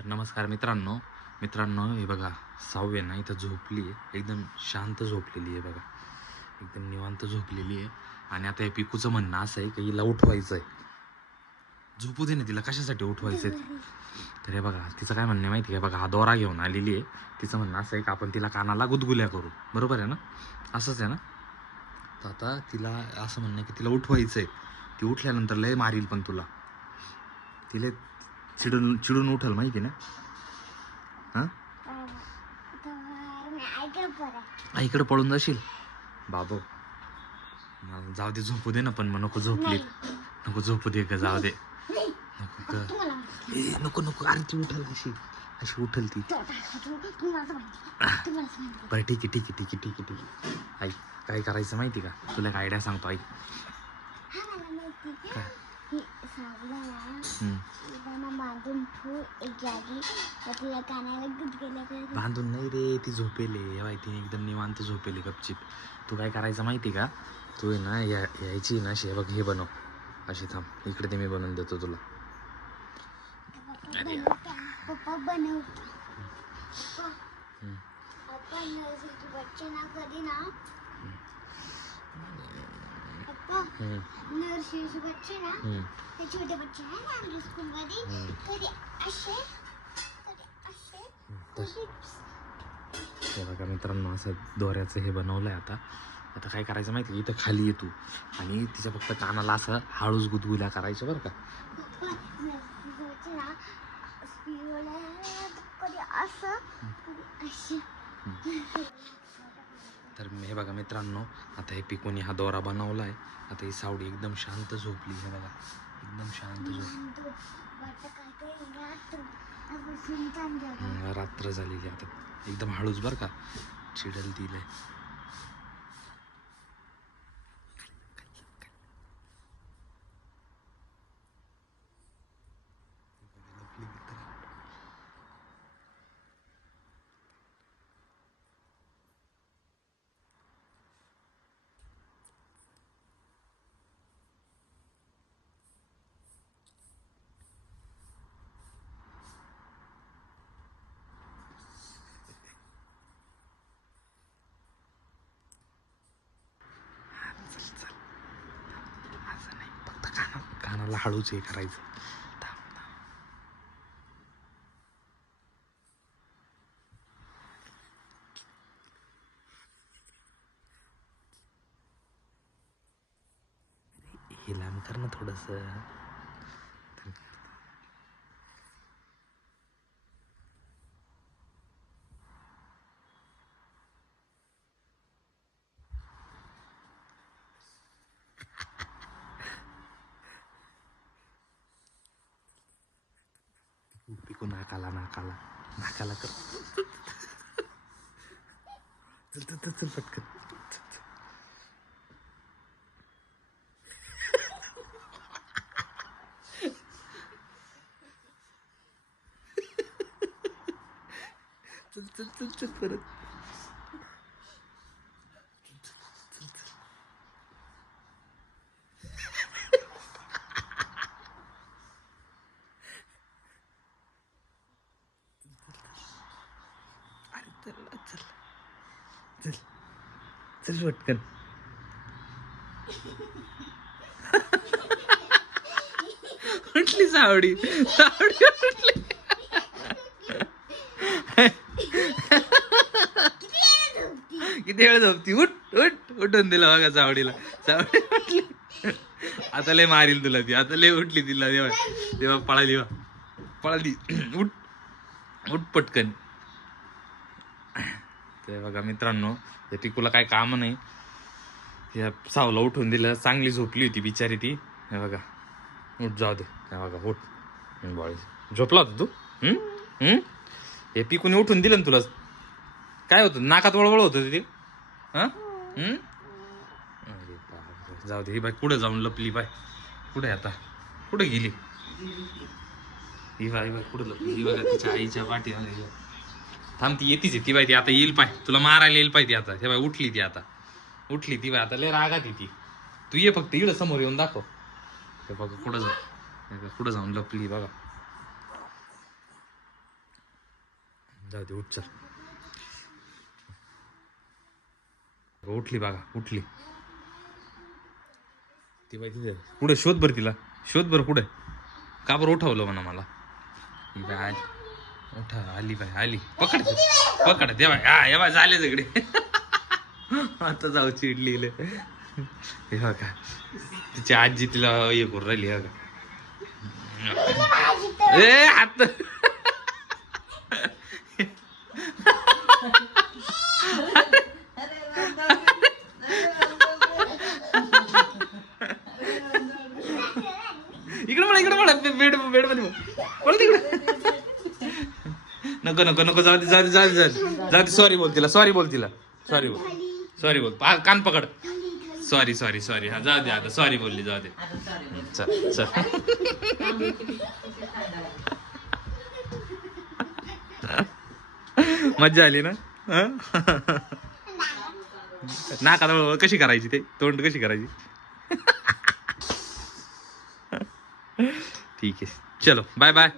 तर नमस्कार मित्रांनो हे बघा साऊ आहे ना इथं झोपली आहे, एकदम शांत झोपलेली आहे बघा, एकदम निवांत झोपलेली आहे. आणि आता हे पिकूचं म्हणणं असं आहे की हिला उठवायचं आहे, झोपू दे ना तिला, कशासाठी उठवायचं आहे. तर हे बघा तिचं काय म्हणणं आहे माहिती आहे, बघा हा दोरा घेऊन आलेली आहे. तिचं म्हणणं असं आहे की आपण तिला कानाला गुदगुल्या करू, बरोबर आहे ना, असंच आहे ना. तर आता तिला असं म्हणणं आहे की तिला उठवायचं आहे, ती उठल्यानंतर लय मारील पण तुला, तिला चिडून चिडून उठल माहिती ना. हां आईकडे पळून जाशील बाबू, जाऊ दे झोपू दे ना, पण मग नको झोपली, नको झोपू दे का, जाऊ दे नको का, नको नको, अरे ती उठल, अशी अशी उठल ती. बरं ठीक आहे ठीक आहे ठीक आहे ठीक आहे ठीक आहे. आई काय करायचं माहिती का, तुला एक आयडिया सांगतो आई. काय बांधून नाही रे, ती झोपेले बाई, ती एकदम निवांत झोपेली गपचिप. तू काय करायचं माहिती का, तू आहे ना यायची ना अशी, बघ हे बनव अशी, थांब इकडे ते मी बनवून देतो तुला. पप्पा बनव नर्सरी बच्चे ना, ते छोटे बच्चे हैं ना आमच्या स्कूल मध्ये, कधी असे हे बघा मित्रांनो, असं दोऱ्याचं हे बनवलंय. आता आता काय करायचं माहिती, इथं खाली येतो आणि तिच्या फक्त कानाला असं हळूच गुदगुल्या करायचं बरं का. तर हे बघा मित्रांनो, आता हे पिकूनी हा दोरा बनवला आहे. आता ही सावडी एकदम शांत झोपली, हे बघा एकदम शांत झोप, रात्र झालेली आता, एकदम हळूच बरं का, चिडल दिलंय. कानाला हळूच हे करायचं. हे लांब कर ना थोडस. पिकू नाकाला नाकाला नाकाला कर, चल चल चल चल पटकन. चल चल चल चल परत. अरे चल चल चल चल पटकन. उठली सावडी, सावडी उठली. किती वेळ झोपती, उठ उठ, उठून दिला बघा सावडीला, सावडी उठली. आता लय मारील तुला ती, आता लय उठली तिला, तेव्हा तेव्हा पळाली, पळाली. उठ उठ पटकन. ते बघा मित्रांनो, त्या टिकूला काय काम नाही, या सावला उठून दिलं, चांगली झोपली होती बिचारी ती. हे बघा उठ, जाऊ दे, हे बघा उठ, बाळी झोपला होता तू. हे पिकून उठून दिलं ना तुला, काय होतं नाकात वळवळ होत ते. हा जाऊ दे, ही बाई कुठं जाऊन लपली, बाय कुठे आता, कुठे गेली ही बाई, बाई कुठं लपली, ही बघा तिच्या आईच्या पाठीमध्ये. थांब, ती येतीच ती बाई, ती आता येईल पाय, तुला मारायला येईल पाय ती आता. हे बाय उठली ती आता, उठली ती बाय आता, लय रागात ती. तू ये फक्त इकडं समोर येऊन दाखव. हे बघा कुठं जाऊ, कुठं जाऊन लपली बघा. जाऊ दे, उठ चल. उठली बघा, उठली ती बाई तिथे. कुठे शोध बर तिला, शोध बर कुठे, का बरं उठवलं म्हणा मला. ही बाय उठा, आली बाय, आली. पकड पकड दे बाय. हा, हे बाय झाले सगळे. आता जाऊ चिडली. हे बघा तिची आजी तिला हे करून राहिली. बघा ए हात. इकडे मला, इकडे मला, बेड बेड मध्ये बोल तिकडे. नको नको नको, जाऊ दे जाऊ दे जाऊ दे जाऊ दे. सॉरी बोल तिला, सॉरी बोल तिला, सॉरी बोल, सॉरी बोल. कान पकड. Sorry sorry sorry. हा जाऊ दे आता, सॉरी बोलली, जाऊ दे. चल चल. मज्जा आली ना. नाका कशी करायची, ते तोंड कशी करायची. ठीक आहे, चलो बाय बाय.